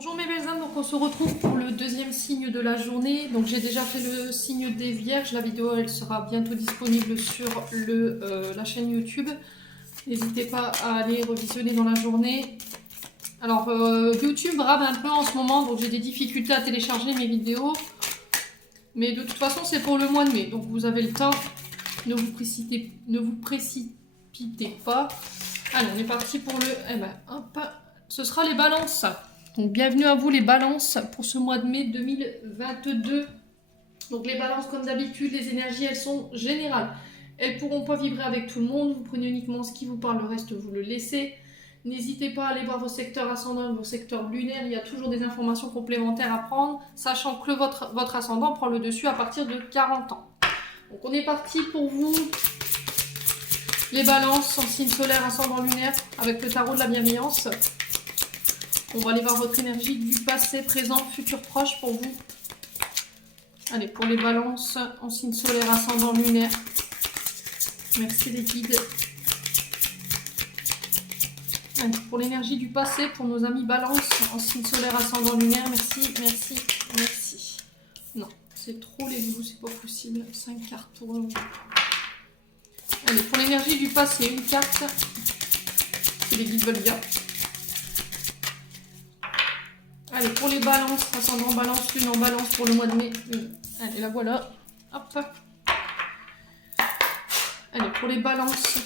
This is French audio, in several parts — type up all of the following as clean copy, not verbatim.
Bonjour mes belles âmes, donc on se retrouve pour le deuxième signe de la journée. Donc j'ai déjà fait le signe des vierges, la vidéo elle sera bientôt disponible sur la chaîne YouTube. N'hésitez pas à aller revisionner dans la journée. Alors YouTube rame un peu en ce moment, donc j'ai des difficultés à télécharger mes vidéos. Mais de toute façon c'est pour le mois de mai, donc vous avez le temps, ne vous précipitez pas. Allez, on est parti pour le... hop, ce sera les balances. Donc bienvenue à vous les balances pour ce mois de mai 2022. Donc les balances comme d'habitude, les énergies elles sont générales. Elles ne pourront pas vibrer avec tout le monde, vous prenez uniquement ce qui vous parle, le reste vous le laissez. N'hésitez pas à aller voir vos secteurs ascendants, vos secteurs lunaires, il y a toujours des informations complémentaires à prendre, sachant que votre ascendant prend le dessus à partir de 40 ans. Donc on est parti pour vous, les balances en signe solaire, ascendant lunaire, avec le tarot de la bienveillance. On va aller voir votre énergie du passé, présent, futur proche pour vous. Allez, pour les balances en signe solaire, ascendant lunaire. Merci les guides. Allez, pour l'énergie du passé, pour nos amis balances en signe solaire, ascendant lunaire. Merci, merci, merci. Non, c'est trop les loups, c'est pas possible. 5 cartes pour eux. Allez, pour l'énergie du passé, une carte. Si les guides veulent bien. Allez, pour les balances, ascendant balance, lune en balance pour le mois de mai. Allez, la voilà. Hop. Allez, pour les balances,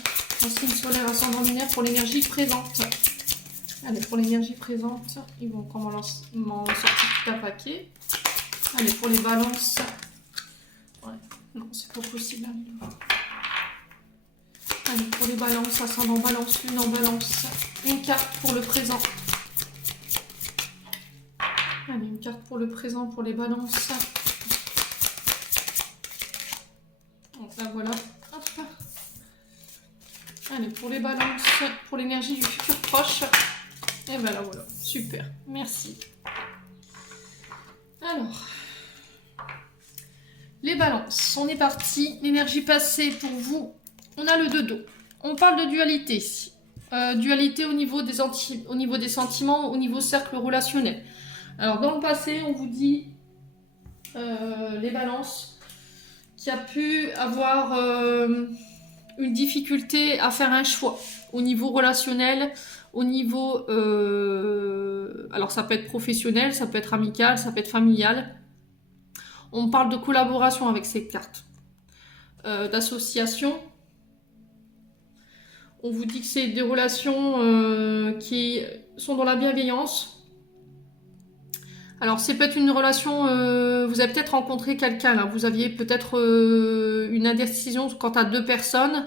en signe solaire, ascendant lunaire, pour l'énergie présente. Allez, pour l'énergie présente, ils vont m'en sortir tout un paquet. Allez, pour les balances. Ouais, non, c'est pas possible. Allez, pour les balances, ascendant balance, lune en balance. Une carte pour le présent. Allez, une carte pour le présent, pour les balances. Donc là, voilà. Hop. Allez, pour les balances, pour l'énergie du futur proche. Et ben là, voilà. Super. Merci. Alors, les balances. On est parti. L'énergie passée pour vous. On a le 2 dos. On parle de dualité. Dualité au niveau des sentiments, au niveau cercle relationnel. Alors, dans le passé, on vous dit, les balances, qui a pu avoir une difficulté à faire un choix au niveau relationnel, au niveau... alors, ça peut être professionnel, ça peut être amical, ça peut être familial. On parle de collaboration avec ces cartes. D'association. On vous dit que c'est des relations qui sont dans la bienveillance. Alors, c'est peut-être une relation, vous avez peut-être rencontré quelqu'un, là, vous aviez peut-être une indécision quant à deux personnes,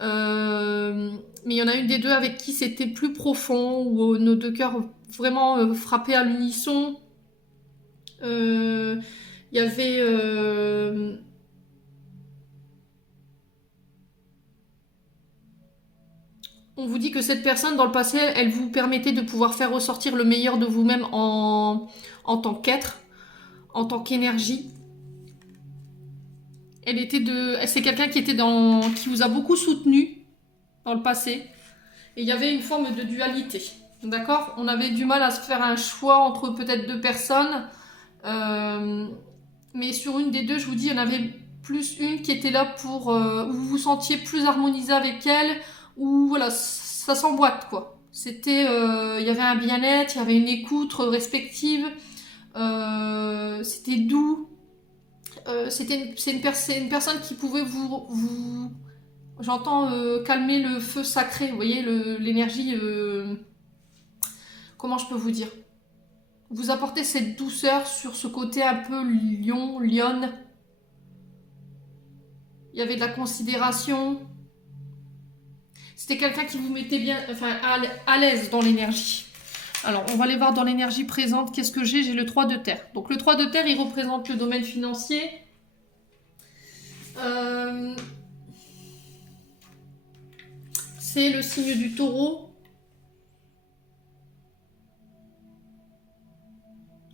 mais il y en a une des deux avec qui c'était plus profond, où nos deux cœurs vraiment frappaient à l'unisson. Il y avait... on vous dit que cette personne, dans le passé, elle vous permettait de pouvoir faire ressortir le meilleur de vous-même en tant qu'être, en tant qu'énergie. C'est quelqu'un qui vous a beaucoup soutenu dans le passé. Et il y avait une forme de dualité. D'accord ? On avait du mal à se faire un choix entre peut-être deux personnes. Mais sur une des deux, je vous dis, il y en avait plus une qui était là pour... où vous vous sentiez plus harmonisé avec elle. Où voilà, ça s'emboîte quoi. C'était, il y avait un bien-être, il y avait une écoute respective, c'était doux. C'est une personne qui pouvait j'entends calmer le feu sacré, vous voyez, l'énergie, comment je peux vous dire, vous apportez cette douceur sur ce côté un peu lionne. Il y avait de la considération. C'était quelqu'un qui vous mettait bien, enfin, à l'aise dans l'énergie. Alors, on va aller voir dans l'énergie présente. Qu'est-ce que j'ai ? J'ai le 3 de terre. Donc, le 3 de terre, il représente le domaine financier. C'est le signe du taureau.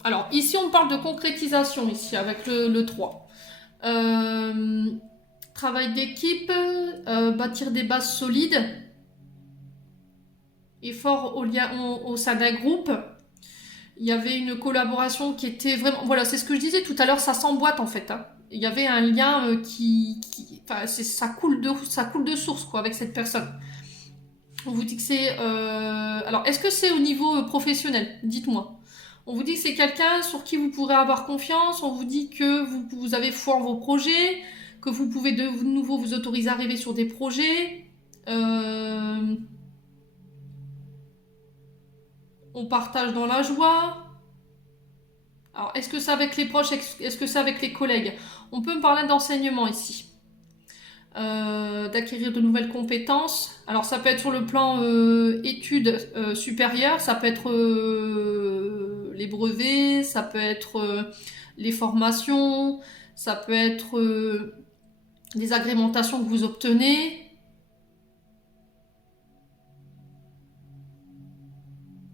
Alors, ici, on parle de concrétisation, ici, avec le 3. Travail d'équipe, bâtir des bases solides, et fort au sein d'un groupe. Il y avait une collaboration qui était vraiment... Voilà, c'est ce que je disais tout à l'heure, ça s'emboîte en fait. Hein. Il y avait un lien enfin, ça coule de source quoi, avec cette personne. On vous dit que c'est... Alors, est-ce que c'est au niveau professionnel? Dites-moi. On vous dit que c'est quelqu'un sur qui vous pourrez avoir confiance. On vous dit que vous avez foi en vos projets, que vous pouvez de nouveau vous autoriser à rêver sur des projets. On partage dans la joie. Alors, est-ce que c'est avec les proches? Est-ce que c'est avec les collègues? On peut me parler d'enseignement ici. D'acquérir de nouvelles compétences. Alors, ça peut être sur le plan études supérieures, ça peut être les brevets, ça peut être les formations, ça peut être les agrémentations que vous obtenez.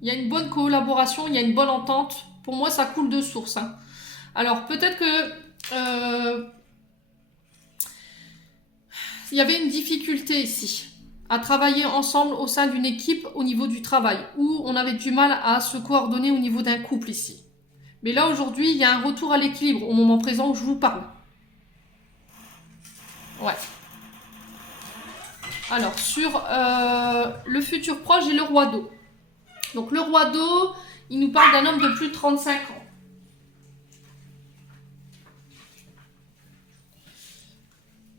Il y a une bonne collaboration, il y a une bonne entente. Pour moi, ça coule de source. Hein. Alors, peut-être que il y avait une difficulté ici à travailler ensemble au sein d'une équipe au niveau du travail, où on avait du mal à se coordonner au niveau d'un couple ici. Mais là, aujourd'hui, il y a un retour à l'équilibre au moment présent où je vous parle. Ouais. Alors, sur le futur proche, j'ai le roi d'eau. Donc, le roi d'eau, il nous parle d'un homme de plus de 35 ans.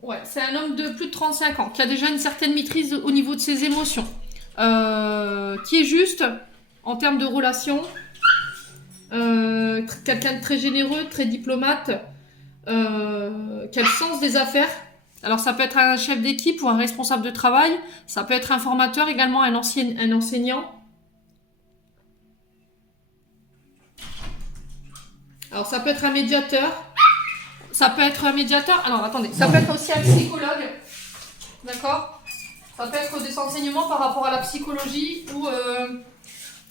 Ouais, c'est un homme de plus de 35 ans, qui a déjà une certaine maîtrise au niveau de ses émotions. Qui est juste, en termes de relations, quelqu'un de très généreux, très diplomate, qui a le sens des affaires. Alors ça peut être un chef d'équipe ou un responsable de travail, ça peut être un formateur, également un enseignant. Alors ça peut être un médiateur. Ça peut être un médiateur. Alors attendez, ça peut être aussi un psychologue. D'accord? Ça peut être des enseignements par rapport à la psychologie ou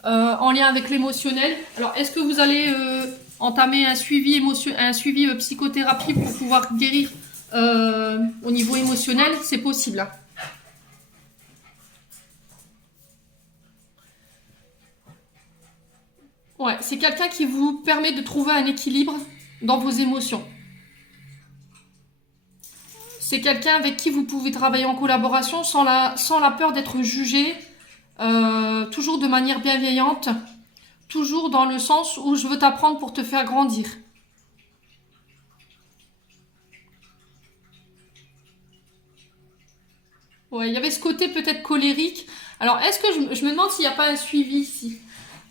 en lien avec l'émotionnel. Alors est-ce que vous allez entamer un suivi psychothérapie pour pouvoir guérir au niveau émotionnel? C'est possible. Hein. Ouais, c'est quelqu'un qui vous permet de trouver un équilibre dans vos émotions. C'est quelqu'un avec qui vous pouvez travailler en collaboration sans la peur d'être jugé, toujours de manière bienveillante, toujours dans le sens où je veux t'apprendre pour te faire grandir. Ouais, il y avait ce côté peut-être colérique. Alors, est-ce que je me demande s'il n'y a pas un suivi ici?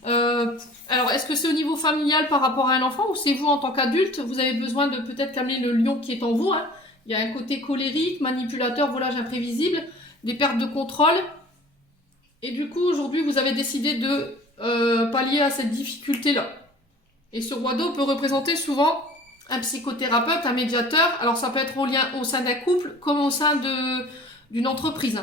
Alors, est-ce que c'est au niveau familial par rapport à un enfant ou c'est vous en tant qu'adulte? Vous avez besoin de peut-être calmer le lion qui est en vous. Hein. Il y a un côté colérique, manipulateur, volage imprévisible, des pertes de contrôle. Et du coup, aujourd'hui, vous avez décidé de pallier à cette difficulté-là. Et ce roi d'eau peut représenter souvent un psychothérapeute, un médiateur. Alors, ça peut être au sein d'un couple comme au sein d'une entreprise.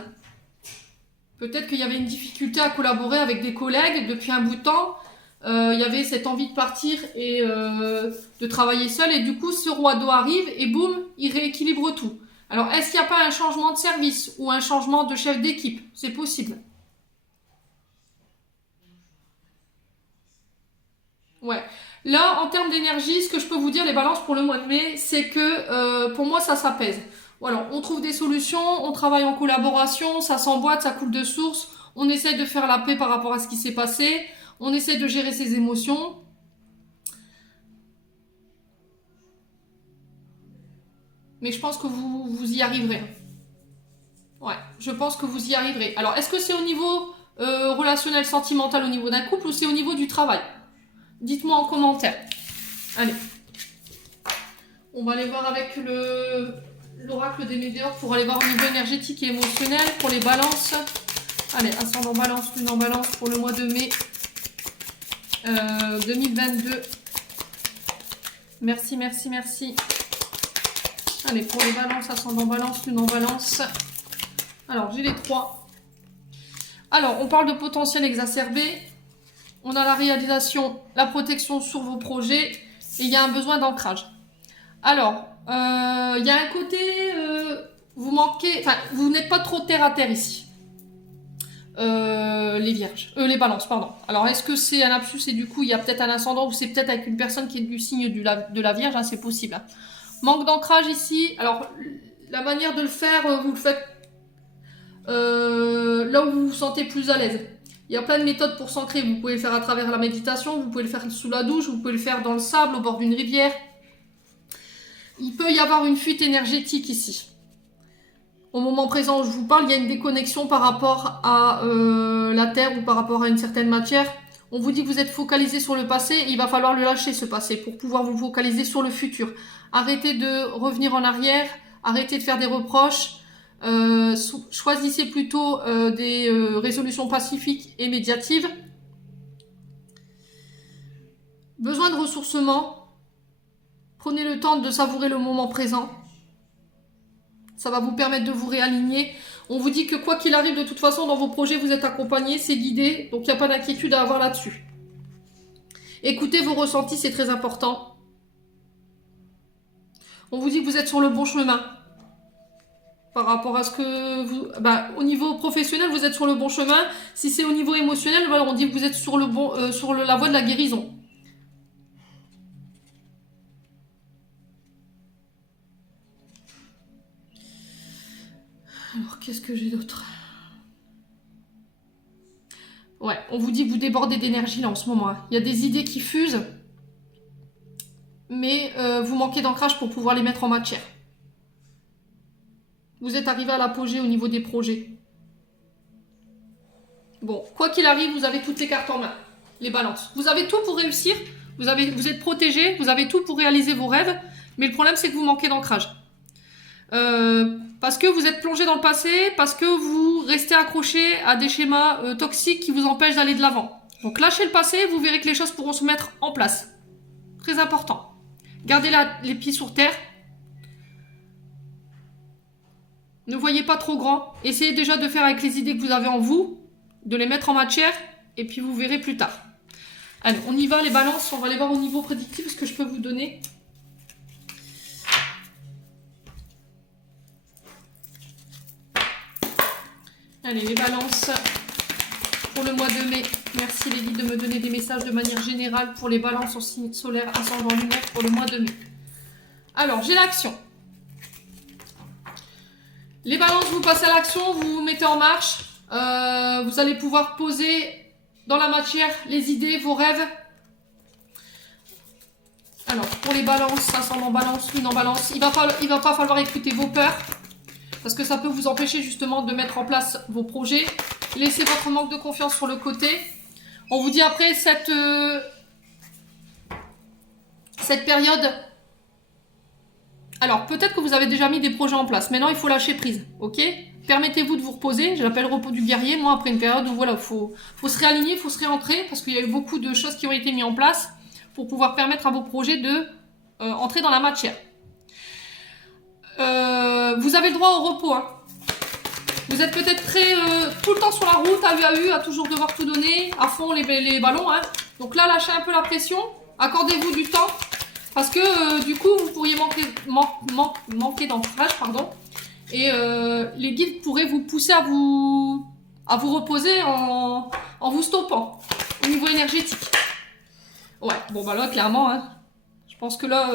Peut-être qu'il y avait une difficulté à collaborer avec des collègues depuis un bout de temps. Il y avait cette envie de partir et de travailler seul. Et du coup, ce roi d'eau arrive et boum, il rééquilibre tout. Alors, est-ce qu'il n'y a pas un changement de service ou un changement de chef d'équipe? C'est possible. Ouais. Là, en termes d'énergie, ce que je peux vous dire, les balances pour le mois de mai, c'est que pour moi, ça s'apaise. Voilà, on trouve des solutions, on travaille en collaboration, ça s'emboîte, ça coule de source, on essaye de faire la paix par rapport à ce qui s'est passé, on essaye de gérer ses émotions. Mais je pense que vous y arriverez. Ouais, je pense que vous y arriverez. Alors, est-ce que c'est au niveau relationnel, sentimental, au niveau d'un couple ou c'est au niveau du travail? Dites-moi en commentaire. Allez. On va aller voir avec l'oracle des météores pour aller voir au niveau énergétique et émotionnel pour les balances. Allez, ascendant balance, lune en balance pour le mois de mai 2022. Merci, merci, merci. Allez, pour les balances, ascendant balance, lune en balance. Alors, j'ai les 3. Alors, on parle de potentiel exacerbé. On a la réalisation, la protection sur vos projets. Et il y a un besoin d'ancrage. Alors, il y a un côté, vous manquez, enfin, vous n'êtes pas trop terre à terre ici. les vierges, les balances, pardon. Alors, est-ce que c'est un lapsus et du coup, il y a peut-être un ascendant ou c'est peut-être avec une personne qui est du signe de la vierge, hein, c'est possible. Hein. Manque d'ancrage ici. Alors, la manière de le faire, vous le faites là où vous vous sentez plus à l'aise. Il y a plein de méthodes pour s'ancrer. Vous pouvez le faire à travers la méditation, vous pouvez le faire sous la douche, vous pouvez le faire dans le sable, au bord d'une rivière. Il peut y avoir une fuite énergétique ici. Au moment présent où je vous parle, il y a une déconnexion par rapport à la Terre ou par rapport à une certaine matière. On vous dit que vous êtes focalisé sur le passé, il va falloir le lâcher ce passé pour pouvoir vous focaliser sur le futur. Arrêtez de revenir en arrière, arrêtez de faire des reproches, choisissez plutôt des résolutions pacifiques et médiatives. Besoin de ressourcement, prenez le temps de savourer le moment présent. Ça va vous permettre de vous réaligner. On vous dit que quoi qu'il arrive, de toute façon, dans vos projets, vous êtes accompagné, c'est guidé. Donc, il n'y a pas d'inquiétude à avoir là-dessus. Écoutez vos ressentis, c'est très important. On vous dit que vous êtes sur le bon chemin. Par rapport à ce que vous... au niveau professionnel, vous êtes sur le bon chemin. Si c'est au niveau émotionnel, voilà, on dit que vous êtes sur, la voie de la guérison. Alors, qu'est-ce que j'ai d'autre? Ouais, on vous dit que vous débordez d'énergie là en ce moment. Il y a des idées qui fusent, mais vous manquez d'ancrage pour pouvoir les mettre en matière. Vous êtes arrivé à l'apogée au niveau des projets. Bon, quoi qu'il arrive, vous avez toutes les cartes en main. Les balances. Vous avez tout pour réussir. Vous êtes protégé. Vous avez tout pour réaliser vos rêves. Mais le problème, c'est que vous manquez d'ancrage. Parce que vous êtes plongé dans le passé, parce que vous restez accroché à des schémas toxiques qui vous empêchent d'aller de l'avant. Donc lâchez le passé, vous verrez que les choses pourront se mettre en place. Très important. Gardez les pieds sur terre. Ne voyez pas trop grand. Essayez déjà de faire avec les idées que vous avez en vous, de les mettre en matière, et puis vous verrez plus tard. Allez, on y va les balances, on va aller voir au niveau prédictif ce que je peux vous donner. Allez, les balances pour le mois de mai. Merci les guides de me donner des messages de manière générale pour les balances en signe solaire, ascendant lunaire pour le mois de mai. Alors, j'ai l'action. Les balances, vous passez à l'action, vous vous mettez en marche. Vous allez pouvoir poser dans la matière les idées, vos rêves. Alors, pour les balances, ascendant balance, lune en balance, il va pas falloir écouter vos peurs. Parce que ça peut vous empêcher justement de mettre en place vos projets. Laissez votre manque de confiance sur le côté. On vous dit après cette période. Alors peut-être que vous avez déjà mis des projets en place. Maintenant il faut lâcher prise. Ok? Permettez-vous de vous reposer. Je l'appelle repos du guerrier. Moi après une période où voilà, faut se réaligner, il faut se réancrer. Parce qu'il y a eu beaucoup de choses qui ont été mises en place pour pouvoir permettre à vos projets de entrer dans la matière. Vous avez le droit au repos. Hein. Vous êtes peut-être très tout le temps sur la route, à UAU, à toujours devoir tout donner, à fond les ballons. Hein. Donc là, lâchez un peu la pression, accordez-vous du temps, parce que du coup, vous pourriez manquer d'ancrage, pardon. Et les guides pourraient vous pousser à vous reposer en vous stoppant au niveau énergétique. Ouais, bon bah là, clairement, hein, je pense que là...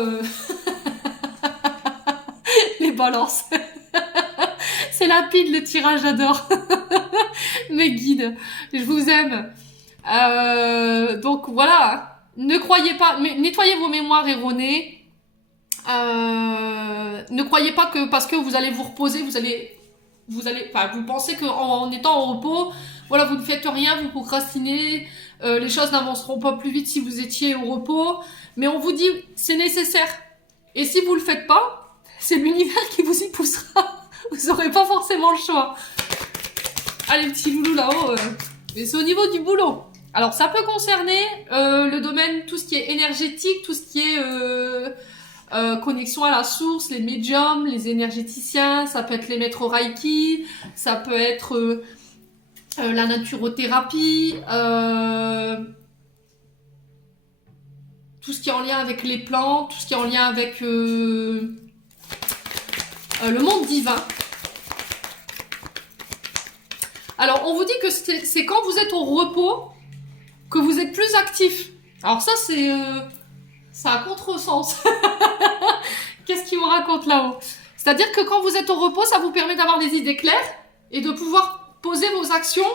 les balances. C'est lapide le tirage, j'adore. Mes guides, je vous aime. Donc voilà, ne croyez pas, nettoyez vos mémoires erronées. Ne croyez pas que parce que vous allez vous reposer, vous pensez qu'en étant au repos, voilà, vous ne faites rien, vous procrastinez, les choses n'avanceront pas plus vite si vous étiez au repos. Mais on vous dit, c'est nécessaire. Et si vous le faites pas, c'est l'univers qui vous y poussera. Vous n'aurez pas forcément le choix. Allez, petit loulou là-haut. Mais c'est au niveau du boulot. Alors, ça peut concerner le domaine, tout ce qui est énergétique, tout ce qui est connexion à la source, les médiums, les énergéticiens. Ça peut être les maîtres Reiki. Ça peut être la naturothérapie. Tout ce qui est en lien avec les plantes. Tout ce qui est en lien avec... le monde divin. Alors, on vous dit que c'est quand vous êtes au repos que vous êtes plus actif. Alors ça, c'est à contresens. Qu'est-ce qu'il vous raconte là-haut? C'est-à-dire que quand vous êtes au repos, ça vous permet d'avoir des idées claires et de pouvoir poser vos actions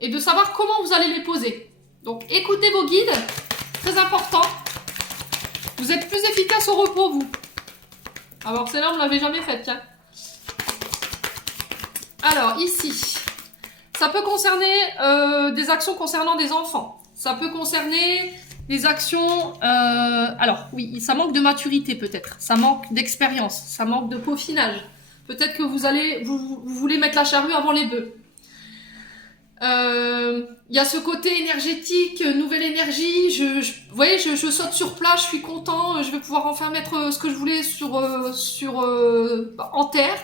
et de savoir comment vous allez les poser. Donc, écoutez vos guides, très important. Vous êtes plus efficace au repos, vous. Alors, celle-là, on ne l'avait jamais faite, tiens. Alors, ici, ça peut concerner des actions concernant des enfants. Ça peut concerner des actions... alors, oui, ça manque de maturité, peut-être. Ça manque d'expérience. Ça manque de peaufinage. Peut-être que vous voulez mettre la charrue avant les bœufs. Il y a ce côté énergétique, nouvelle énergie. Vous voyez, je saute sur place, je suis content. Je vais pouvoir enfin mettre ce que je voulais en terre.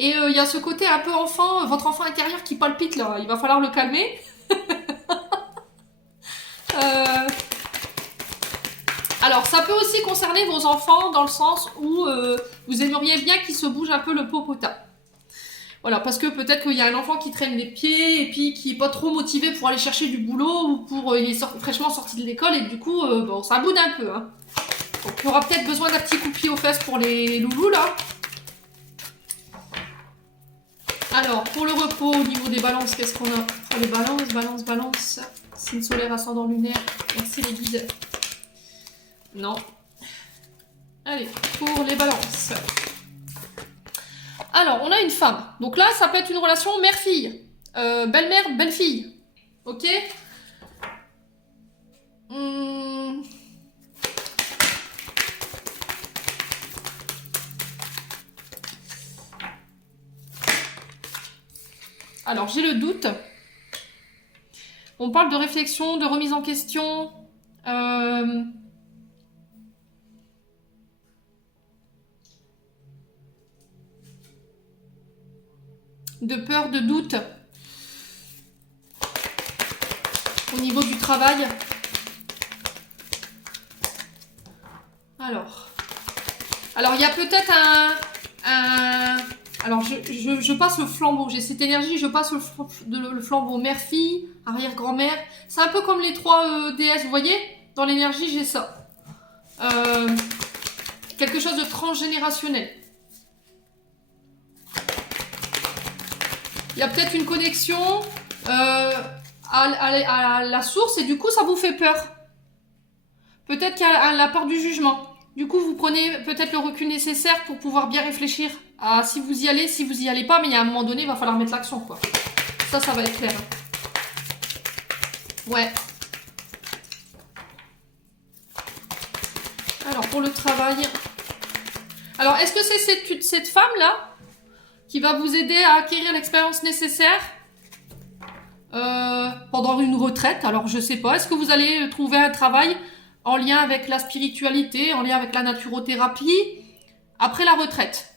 Et il y a ce côté un peu enfant, votre enfant intérieur qui palpite là. Il va falloir le calmer. Alors, ça peut aussi concerner vos enfants dans le sens où vous aimeriez bien qu'ils se bougent un peu le popotin. Voilà, parce que peut-être qu'il y a un enfant qui traîne les pieds et puis qui est pas trop motivé pour aller chercher du boulot ou pour il est fraîchement sorti de l'école et du coup, bon, ça boude un peu. Hein. Donc, il y aura peut-être besoin d'un petit coup de pied aux fesses pour les loulous là. Alors, pour le repos, au niveau des balances, qu'est-ce qu'on a? Pour les balance. Signe solaire, ascendant lunaire. Merci les guides. Non. Allez, pour les balances. Alors, on a une femme. Donc là, ça peut être une relation mère-fille. Belle-mère, belle-fille. Ok. Alors, j'ai le doute. On parle de réflexion, de remise en question. De peur, de doute. Au niveau du travail. Alors, il y a peut-être alors, je passe le flambeau. J'ai cette énergie, je passe le flambeau mère-fille, arrière-grand-mère. C'est un peu comme les 3 déesses, vous voyez? Dans l'énergie, j'ai ça. Quelque chose de transgénérationnel. Il y a peut-être une connexion à la source et du coup, ça vous fait peur. Peut-être qu'il y a la peur du jugement. Du coup, vous prenez peut-être le recul nécessaire pour pouvoir bien réfléchir à si vous y allez, si vous y allez pas, mais il y a un moment donné, il va falloir mettre l'action, quoi. Ça va être clair. Ouais. Alors, pour le travail... Alors, est-ce que c'est cette femme-là qui va vous aider à acquérir l'expérience nécessaire pendant une retraite? Alors, je sais pas. Est-ce que vous allez trouver un travail en lien avec la spiritualité, en lien avec la naturothérapie, après la retraite?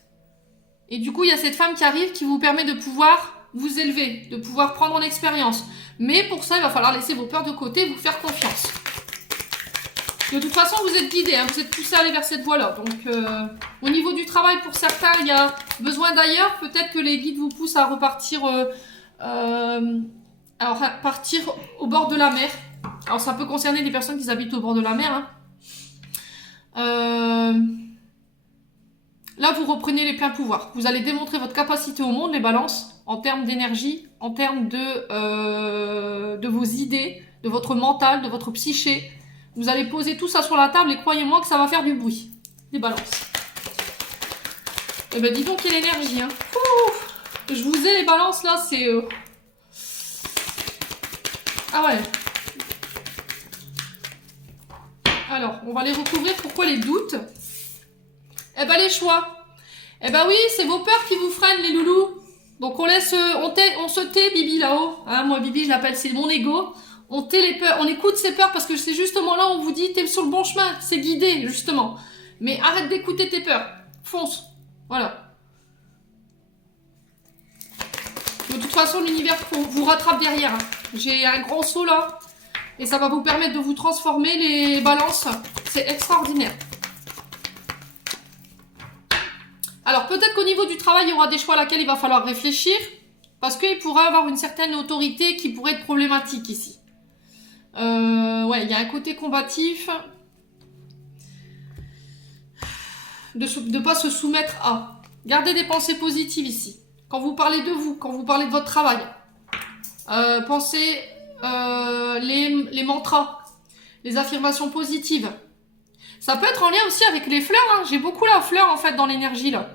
Et du coup, il y a cette femme qui arrive qui vous permet de pouvoir vous élever, de pouvoir prendre en expérience. Mais pour ça, il va falloir laisser vos peurs de côté et vous faire confiance. De toute façon, vous êtes guidés, hein, vous êtes poussés à aller vers cette voie-là. Donc, au niveau du travail, pour certains, il y a besoin d'ailleurs. Peut-être que les guides vous poussent à repartir, partir au bord de la mer. Alors, ça peut concerner des personnes qui habitent au bord de la mer. Hein. Là, vous reprenez les pleins pouvoirs. Vous allez démontrer votre capacité au monde, les balances, en termes d'énergie, en termes de vos idées, de votre mental, de votre psyché. Vous allez poser tout ça sur la table et croyez-moi que ça va faire du bruit. Les balances. Eh ben, dis donc, quelle énergie, hein. Ouh, je vous ai, les balances, là, c'est... Ah ouais. Alors, on va les recouvrir. Pourquoi les doutes? Eh ben, les choix. Eh ben oui, c'est vos peurs qui vous freinent, les loulous. Donc, on se tait, Bibi, là-haut. Hein, moi, Bibi, je l'appelle, c'est mon ego. On tait les peurs, on écoute ses peurs parce que c'est justement là où on vous dit t'es sur le bon chemin, c'est guidé, justement. Mais arrête d'écouter tes peurs. Fonce. Voilà. De toute façon, l'univers vous rattrape derrière. Hein. J'ai un grand saut là. Et ça va vous permettre de vous transformer, les balances. C'est extraordinaire. Alors, peut-être qu'au niveau du travail, il y aura des choix à laquelle il va falloir réfléchir. Parce qu'il pourrait avoir une certaine autorité qui pourrait être problématique ici. Ouais, il y a un côté combatif. De ne pas se soumettre à. Gardez des pensées positives ici. Quand vous parlez de vous, quand vous parlez de votre travail, pensez les mantras, les affirmations positives. Ça peut être en lien aussi avec les fleurs. Hein. J'ai beaucoup la fleur en fait dans l'énergie là.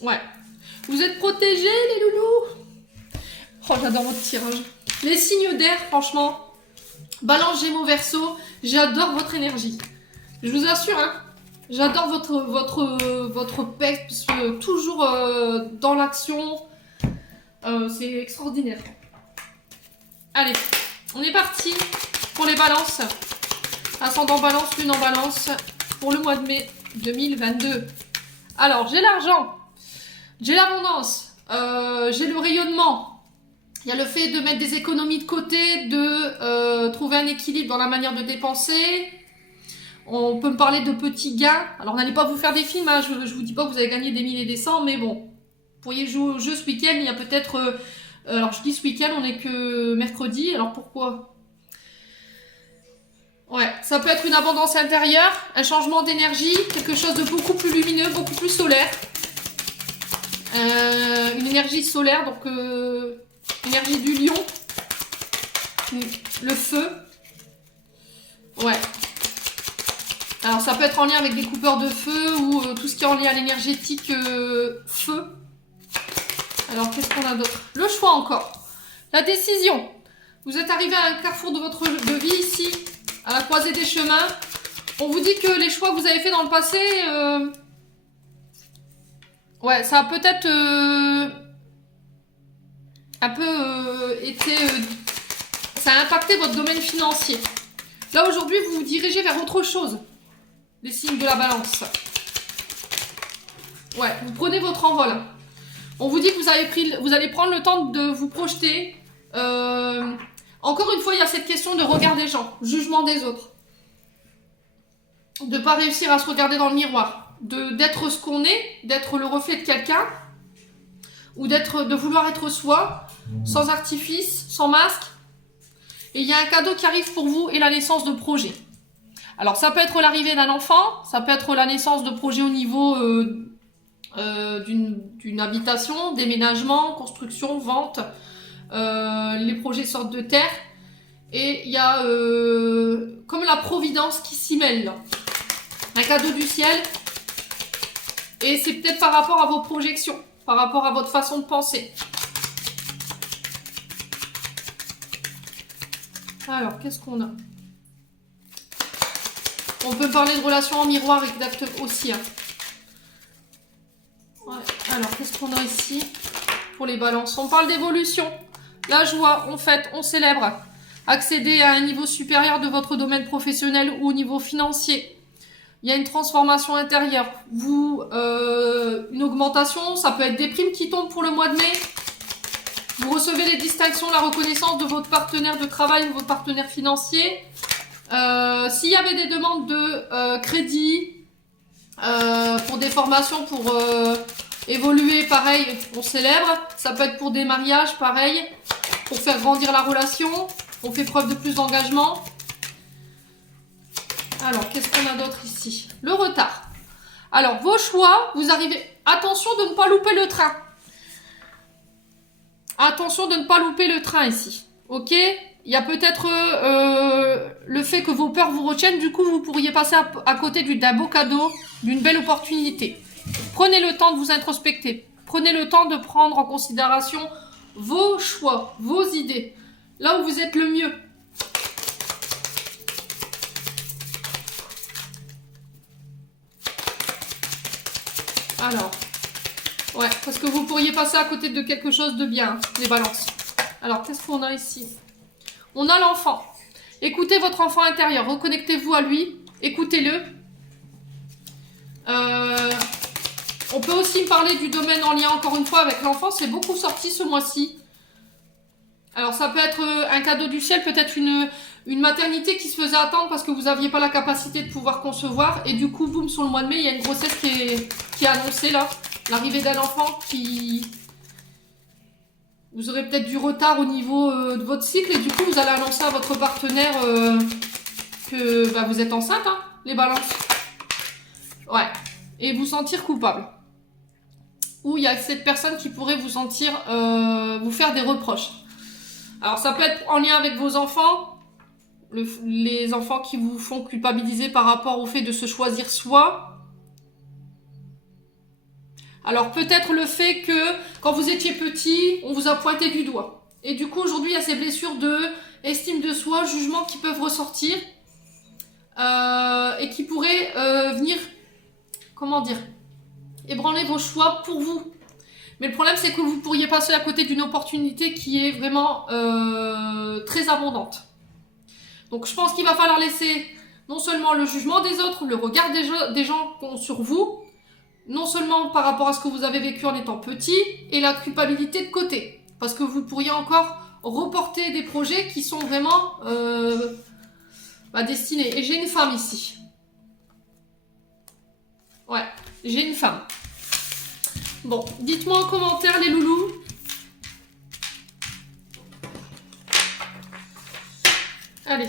Ouais. Vous êtes protégés les loulous. Oh, j'adore votre tirage. Les signes d'air, franchement. Balance, Gémeaux, Verseau. J'adore votre énergie. Je vous assure, hein. J'adore votre peps, toujours dans l'action. C'est extraordinaire. Allez, on est parti pour les balances. Ascendant balance, lune en balance pour le mois de mai 2022. Alors, j'ai l'argent, j'ai l'abondance, j'ai le rayonnement. Il y a le fait de mettre des économies de côté, de trouver un équilibre dans la manière de dépenser. On peut me parler de petits gains. Alors, n'allez pas vous faire des films, hein. Je vous dis pas que vous allez gagner des milliers et des cents, mais bon. Vous pourriez jouer au jeu ce week-end. Il y a peut-être... alors, je dis ce week-end, on n'est que mercredi. Alors, pourquoi? Ouais, ça peut être une abondance intérieure, un changement d'énergie, quelque chose de beaucoup plus lumineux, beaucoup plus solaire. Une énergie solaire, donc énergie du lion. Le feu. Ouais. Alors ça peut être en lien avec des coupeurs de feu ou tout ce qui est en lien à l'énergétique feu. Alors qu'est-ce qu'on a d'autre? Le choix encore. La décision. Vous êtes arrivé à un carrefour de votre vie ici, à la croisée des chemins. On vous dit que les choix que vous avez fait dans le passé, ouais, ça a peut-être un peu été... ça a impacté votre domaine financier. Là aujourd'hui, vous vous dirigez vers autre chose. Les signes de la balance. Ouais, vous prenez votre envol. On vous dit que vous allez prendre le temps de vous projeter. Encore une fois, il y a cette question de regard des gens, jugement des autres. De ne pas réussir à se regarder dans le miroir. D'être ce qu'on est, d'être le reflet de quelqu'un. Ou de vouloir être soi, sans artifice, sans masque. Et il y a un cadeau qui arrive pour vous et la naissance de projets. Alors, ça peut être l'arrivée d'un enfant, ça peut être la naissance de projets au niveau d'une habitation, déménagement, construction, vente. Les projets sortent de terre. Et il y a comme la providence qui s'y mêle. Là. Un cadeau du ciel. Et c'est peut-être par rapport à vos projections, par rapport à votre façon de penser. Alors, qu'est-ce qu'on a? On peut parler de relations en miroir exactement aussi. Hein. Ouais. Alors, qu'est-ce qu'on a ici pour les balances? On parle d'évolution. La joie, on fête, on célèbre. Accéder à un niveau supérieur de votre domaine professionnel ou au niveau financier. Il y a une transformation intérieure. Une augmentation, ça peut être des primes qui tombent pour le mois de mai. Vous recevez les distinctions, la reconnaissance de votre partenaire de travail ou votre partenaire financier. S'il y avait des demandes de crédit pour des formations, pour évoluer, pareil, on célèbre. Ça peut être pour des mariages, pareil, pour faire grandir la relation. On fait preuve de plus d'engagement. Alors, qu'est-ce qu'on a d'autre ici? Le retard. Alors, vos choix, vous arrivez... Attention de ne pas louper le train. Attention de ne pas louper le train ici. Ok? Il y a peut-être le fait que vos peurs vous retiennent. Du coup, vous pourriez passer à côté d'un beau cadeau, d'une belle opportunité. Prenez le temps de vous introspecter. Prenez le temps de prendre en considération vos choix, vos idées. Là où vous êtes le mieux. Alors, ouais, parce que vous pourriez passer à côté de quelque chose de bien, les balances. Alors, qu'est-ce qu'on a ici? On a l'enfant. Écoutez votre enfant intérieur, reconnectez-vous à lui, écoutez-le. On peut aussi me parler du domaine en lien, encore une fois, avec l'enfant. C'est beaucoup sorti ce mois-ci. Alors ça peut être un cadeau du ciel, peut-être une maternité qui se faisait attendre parce que vous n'aviez pas la capacité de pouvoir concevoir. Et du coup, boum, sur le mois de mai, il y a une grossesse qui est annoncée là. L'arrivée d'un enfant qui... Vous aurez peut-être du retard au niveau de votre cycle. Et du coup, vous allez annoncer à votre partenaire que bah, vous êtes enceinte, hein, les balances. Ouais. Et vous sentir coupable. Ou il y a cette personne qui pourrait vous sentir... vous faire des reproches. Alors ça peut être en lien avec vos enfants, les enfants qui vous font culpabiliser par rapport au fait de se choisir soi. Alors peut-être le fait que quand vous étiez petit, on vous a pointé du doigt. Et du coup aujourd'hui il y a ces blessures de estime de soi, jugement qui peuvent ressortir et qui pourraient venir, comment dire, ébranler vos choix pour vous. Mais le problème, c'est que vous pourriez passer à côté d'une opportunité qui est vraiment très abondante. Donc, je pense qu'il va falloir laisser non seulement le jugement des autres, le regard des gens sur vous, non seulement par rapport à ce que vous avez vécu en étant petit, et la culpabilité de côté. Parce que vous pourriez encore reporter des projets qui sont vraiment destinés. Et j'ai une femme ici. Ouais, j'ai une femme. Bon, dites-moi en commentaire les loulous. Allez,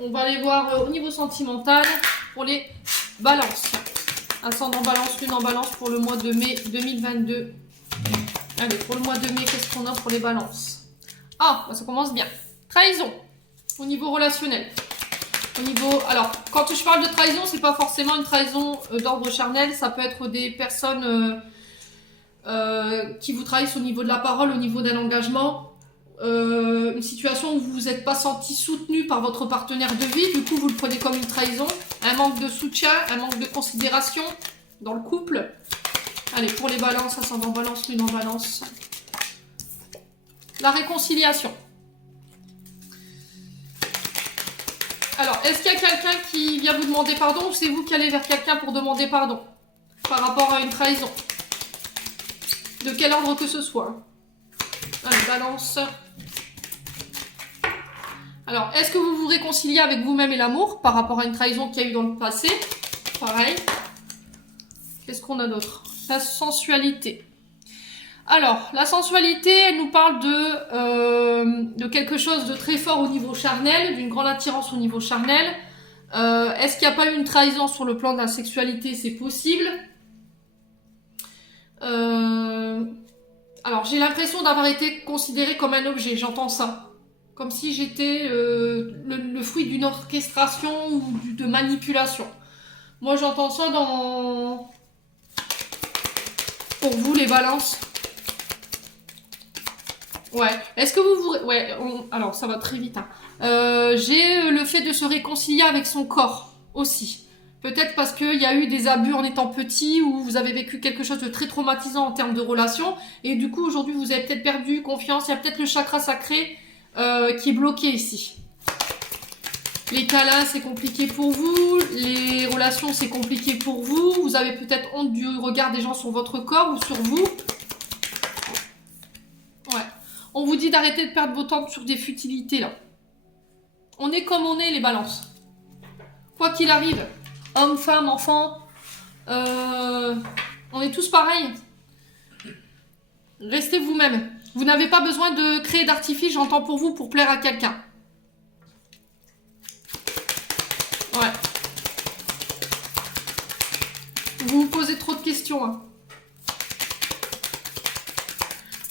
on va aller voir au niveau sentimental pour les balances. Ascendant balance, lune en balance pour le mois de mai 2022. Allez, pour le mois de mai, qu'est-ce qu'on a pour les balances? Ah, bah ça commence bien. Trahison, au niveau relationnel. Au niveau, alors, quand je parle de trahison, c'est pas forcément une trahison d'ordre charnel, ça peut être des personnes... qui vous trahissent au niveau de la parole, au niveau d'un engagement, une situation où vous vous êtes pas senti soutenu par votre partenaire de vie, du coup vous le prenez comme une trahison, un manque de soutien, un manque de considération dans le couple. Allez, pour les balances, ascendant balance, lune en balance. La réconciliation. Alors, est-ce qu'il y a quelqu'un qui vient vous demander pardon ou c'est vous qui allez vers quelqu'un pour demander pardon par rapport à une trahison? De quel ordre que ce soit. Allez, balance. Alors, est-ce que vous vous réconciliez avec vous-même et l'amour par rapport à une trahison qu'il y a eu dans le passé? Pareil. Qu'est-ce qu'on a d'autre? La sensualité. Alors, la sensualité, elle nous parle de quelque chose de très fort au niveau charnel, d'une grande attirance au niveau charnel. Est-ce qu'il n'y a pas eu une trahison sur le plan de la sexualité? C'est possible. Alors, j'ai l'impression d'avoir été considérée comme un objet, j'entends ça. Comme si j'étais le fruit d'une orchestration ou de manipulation. Moi, j'entends ça dans... Pour vous, les balances. Ouais. Est-ce que vous... Ouais, alors, ça va très vite. Hein. J'ai le fait de se réconcilier avec son corps aussi. Peut-être parce qu'il y a eu des abus en étant petit ou vous avez vécu quelque chose de très traumatisant en termes de relations. Et du coup, aujourd'hui, vous avez peut-être perdu confiance. Il y a peut-être le chakra sacré qui est bloqué ici. Les câlins, c'est compliqué pour vous. Les relations, c'est compliqué pour vous. Vous avez peut-être honte du regard des gens sur votre corps ou sur vous. Ouais. On vous dit d'arrêter de perdre votre temps sur des futilités, là. On est comme on est, les balances. Quoi qu'il arrive, hommes, femmes, enfants, on est tous pareils. Restez vous-même. Vous n'avez pas besoin de créer d'artifice, j'entends pour vous, pour plaire à quelqu'un. Ouais. Vous vous posez trop de questions. Hein.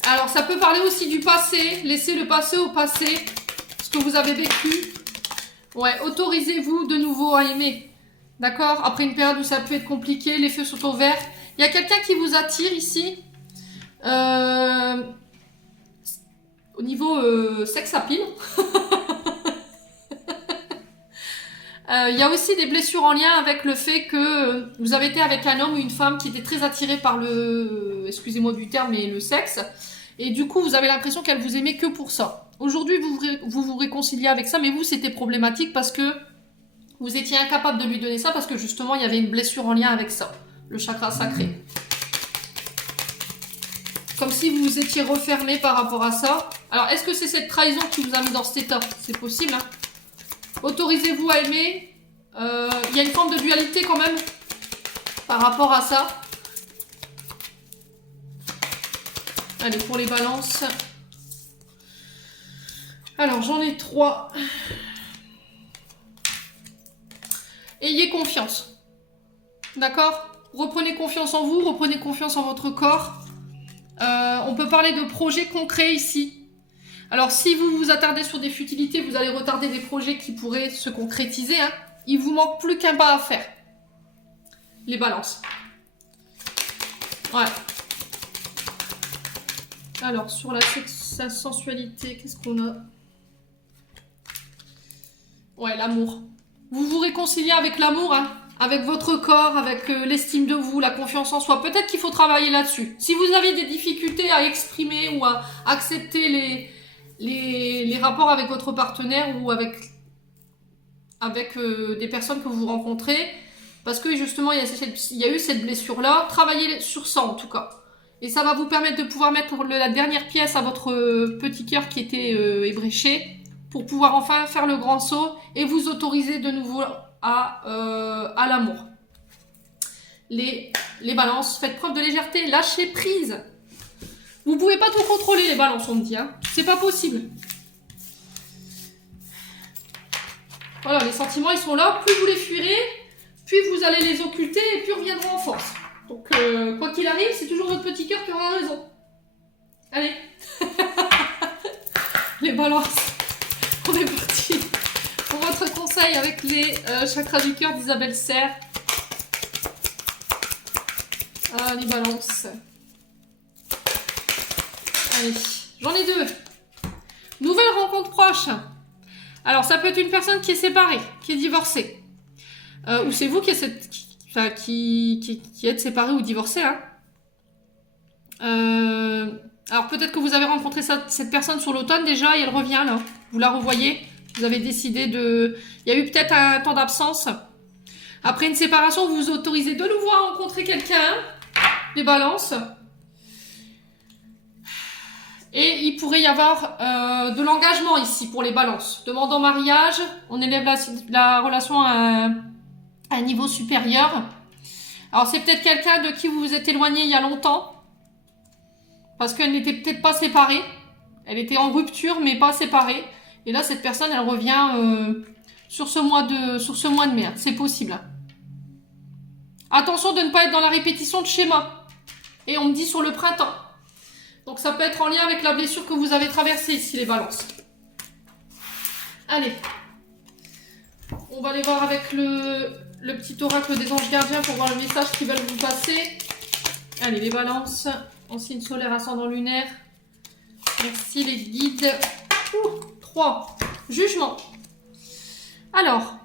Alors, ça peut parler aussi du passé. Laissez le passé au passé. Ce que vous avez vécu. Ouais, autorisez-vous de nouveau à aimer. D'accord? Après une période où ça peut être compliqué, les feux sont au vert. Il y a quelqu'un qui vous attire ici. Au niveau sex appeal. Il y a aussi des blessures en lien avec le fait que vous avez été avec un homme ou une femme qui était très attiré par le, excusez-moi du terme, mais le sexe. Et du coup, vous avez l'impression qu'elle vous aimait que pour ça. Aujourd'hui, vous vous réconciliez avec ça, mais vous, c'était problématique parce que vous étiez incapable de lui donner ça parce que justement, il y avait une blessure en lien avec ça. Le chakra sacré. Comme si vous vous étiez refermé par rapport à ça. Alors, est-ce que c'est cette trahison qui vous a mis dans cet état? C'est possible, hein. Autorisez-vous à aimer. Il y a une forme de dualité quand même par rapport à ça. Allez, pour les balances. Alors, j'en ai 3. Ayez confiance. D'accord? Reprenez confiance en vous, reprenez confiance en votre corps. On peut parler de projets concrets ici. Alors, si vous vous attardez sur des futilités, vous allez retarder des projets qui pourraient se concrétiser, hein. Il vous manque plus qu'un pas à faire. Les balances. Ouais. Alors, sur la sensualité, qu'est-ce qu'on a? Ouais, l'amour. Vous vous réconciliez avec l'amour, hein, avec votre corps, avec l'estime de vous, la confiance en soi. Peut-être qu'il faut travailler là-dessus. Si vous avez des difficultés à exprimer ou à accepter les rapports avec votre partenaire ou avec des personnes que vous rencontrez, parce que justement, il y a eu cette blessure-là, travaillez sur ça en tout cas. Et ça va vous permettre de pouvoir mettre la dernière pièce à votre petit cœur qui était ébréché, pour pouvoir enfin faire le grand saut et vous autoriser de nouveau à l'amour. Les balances, faites preuve de légèreté, lâchez prise. Vous pouvez pas tout contrôler les balances, on me dit, hein. C'est pas possible. Voilà, les sentiments ils sont là, plus vous les fuirez, puis vous allez les occulter et puis reviendront en force. Donc quoi qu'il arrive, c'est toujours votre petit cœur qui aura raison. Allez. Les balances. On est parti pour votre conseil avec les chakras du cœur d'Isabelle Serre. Ah, les balances. Allez, j'en ai 2. Nouvelle rencontre proche. Alors, ça peut être une personne qui est séparée, qui est divorcée. Ou c'est vous qui êtes séparé ou divorcé. Hein. Alors, peut-être que vous avez rencontré cette personne sur l'automne déjà et elle revient là. Vous la revoyez. Vous avez décidé de... Il y a eu peut-être un temps d'absence. Après une séparation, vous vous autorisez de nouveau à rencontrer quelqu'un. Les balances. Et il pourrait y avoir de l'engagement ici pour les balances. Demande en mariage, on élève la relation à un niveau supérieur. Alors c'est peut-être quelqu'un de qui vous vous êtes éloigné il y a longtemps. Parce qu'elle n'était peut-être pas séparée. Elle était en rupture mais pas séparée. Et là cette personne elle revient sur ce mois de mai. C'est possible. Attention de ne pas être dans la répétition de schéma. Et on me dit sur le printemps. Donc ça peut être en lien avec la blessure que vous avez traversée ici, les balances. Allez. On va aller voir avec le petit oracle des anges gardiens pour voir le message qu'ils veulent vous passer. Allez, les balances. En signe solaire, ascendant lunaire. Merci les guides. 3. Jugement. Alors,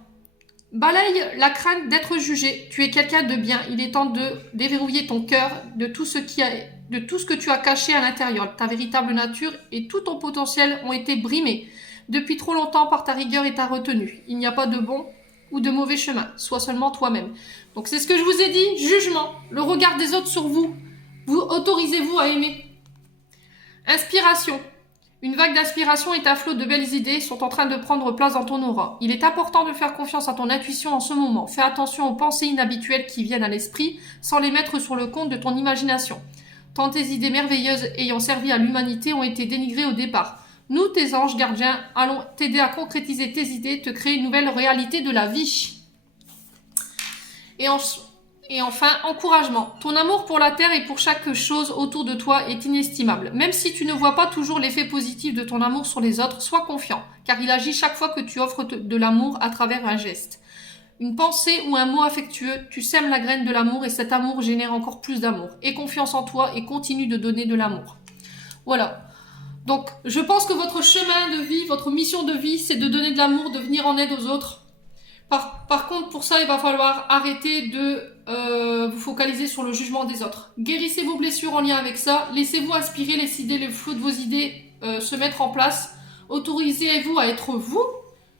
balaye la crainte d'être jugé. Tu es quelqu'un de bien. Il est temps de déverrouiller ton cœur de tout ce que tu as caché à l'intérieur. Ta véritable nature et tout ton potentiel ont été brimés depuis trop longtemps par ta rigueur et ta retenue. Il n'y a pas de bon ou de mauvais chemin. Sois seulement toi-même. Donc c'est ce que je vous ai dit. Jugement. Le regard des autres sur vous. Vous autorisez-vous à aimer. Inspiration. Une vague d'inspiration et un flot de belles idées sont en train de prendre place dans ton aura. Il est important de faire confiance à ton intuition en ce moment. Fais attention aux pensées inhabituelles qui viennent à l'esprit sans les mettre sur le compte de ton imagination. Tant tes idées merveilleuses ayant servi à l'humanité ont été dénigrées au départ. Nous, tes anges gardiens, allons t'aider à concrétiser tes idées, te créer une nouvelle réalité de la vie. Et enfin, encouragement. Ton amour pour la terre et pour chaque chose autour de toi est inestimable. Même si tu ne vois pas toujours l'effet positif de ton amour sur les autres, sois confiant, car il agit chaque fois que tu offres de l'amour à travers un geste. Une pensée ou un mot affectueux, tu sèmes la graine de l'amour et cet amour génère encore plus d'amour. Aie confiance en toi et continue de donner de l'amour. Voilà. Donc, je pense que votre chemin de vie, votre mission de vie, c'est de donner de l'amour, de venir en aide aux autres. Par contre, pour ça, il va falloir arrêter de vous focaliser sur le jugement des autres. Guérissez vos blessures en lien avec ça. Laissez-vous inspirer, laissez le flot de vos idées se mettre en place. Autorisez-vous à être vous,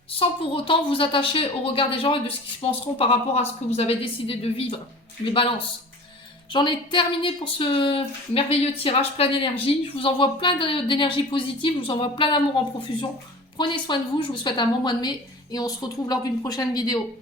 sans pour autant vous attacher au regard des gens et de ce qu'ils penseront par rapport à ce que vous avez décidé de vivre. Les balances. J'en ai terminé pour ce merveilleux tirage plein d'énergie. Je vous envoie plein d'énergie positive, je vous envoie plein d'amour en profusion. Prenez soin de vous, je vous souhaite un bon mois de mai et on se retrouve lors d'une prochaine vidéo.